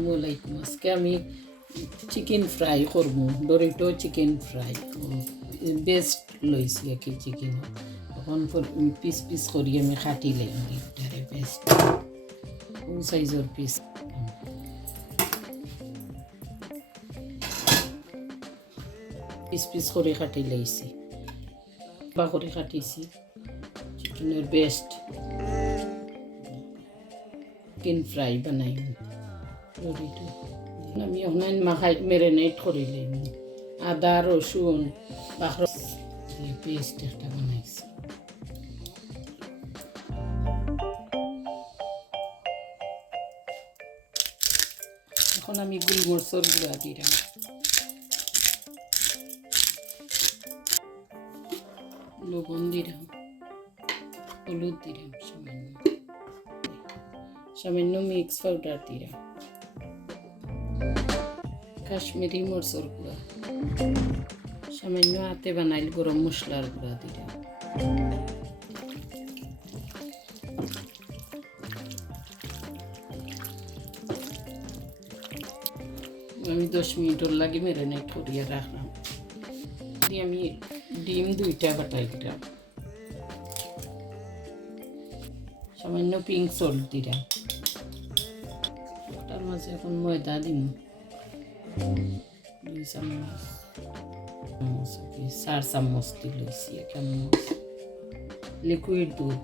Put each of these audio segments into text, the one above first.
আসসালামু আলাইকুম। আজকে আমি চিকেন ফ্রাই করব, ডরিটো চিকেন ফ্রাই। বেস্ট লইছি আর কি চিকেন। এখন পিস পিস করি আমি কাটি লাই এটারে বেস্ট সাইজের পিস। পিস পিস করে কাটি লাইছি, বা করে কাটিছি চিকেনের বেস্ট চিকেন ফ্রাই বানাই। ডরিটো আমি এখন মাখাই ম্যারিনেট করে লাইম। আদা রসুন বাখর দিয়ে পেস্ট একটা বানাইছি। এখন আমি গোলমরিচের গুঁড়া দিলাম, লবণ দিলাম, হলুদ দিলাম, সামান্য মিক্স পাউডার দিলাম, কাশ্মীরি মরিচের গুঁড়া, সামান্য হাতে বানাইল গরম মশলার গুঁড়া দিলাম। আমি 10 মিনিটের লাগে ম্যারিনেট করিয়া রাখলাম। আমি ডিম 2টা বাটাই দিলাম, সামান্য পিঙ্ক সল্ট দিলাম। তার মাঝে এখন ময়দা দিম 2 চামচ, 4 চামচ দিয়েছি, 1 চামচ লিকুইড দুধ,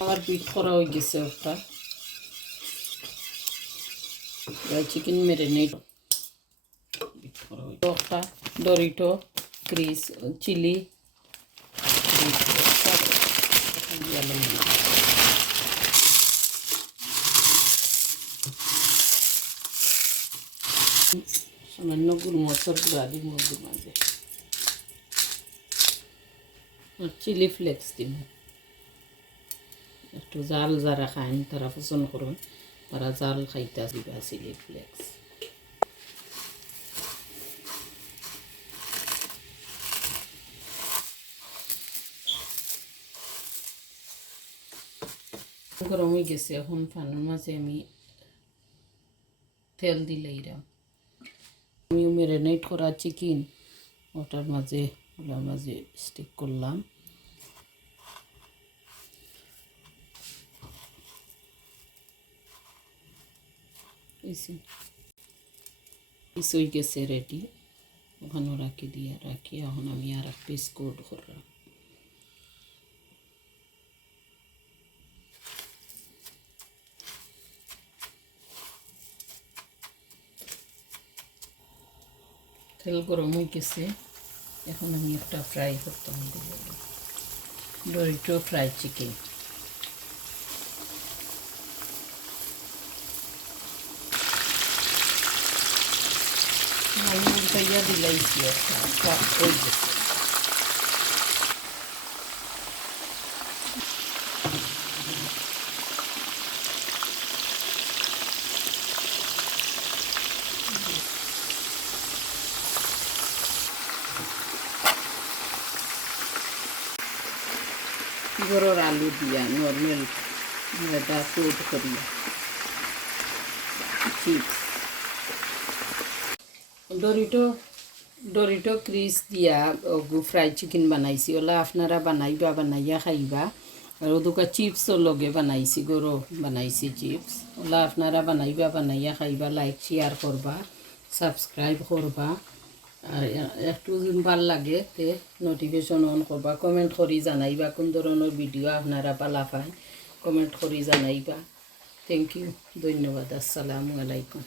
আমার বিট করা হয়ে গেছে। একটা চিকেন ম্যারিনেট বিট করা হয়ে একটা ডরিটো ক্রিস চিলি সামান্য গোলমরিচের গুঁড়া দিব মাঝে, আর চিলি ফ্লেক্স দিব। একটু জাল যারা খান তারা পছন্দ করুন, তারা জাল খাইতে দিবা চিলি ফ্লেক্স। গরম হয়ে গেছে, এখন পানের মাঝে আমি তেল দিলাম। আমি ম্যারিনেট করা চিকেন ওটার মাঝে স্টিক করলাম। পিস হয়ে গেছে রেডি, ওখানে রাখি এখন আমি আর এক পিস কোট করলাম। তেল গরম হয়ে গেছে, এখন আমি একটা ফ্রাই করতাম ডরিটো ফ্রাই চিকেন। আমি উল্টাইয়া দিলাইছি, একটা হয়ে গেছে। গরুর আলু দিয়া নর্মাল এটা কোট করিয়া চিপস ডরিটো ক্রিস দিয়া ফ্রাই চিকেন বানাইছি। ওলা আপনারা বানাইয়া খাইবা। আর ওদুকা চিপসও লগে বানাইছি, গরু বানাইছি চিপস। ওলা আপনারা বানাইয়া খাইবা। লাইক শেয়ার করবা, সাবস্ক্রাইব করবা, আর একটু ভাল লাগে তে নোটিফিকেশন অন করবা। কমেন্ট করি জানাইবা কোন ধরনের ভিডিও আপনারা পালা পায়, কমেন্ট করি জানাইবা। থ্যাংক ইউ, ধন্যবাদ। আসসালামু আলাইকুম।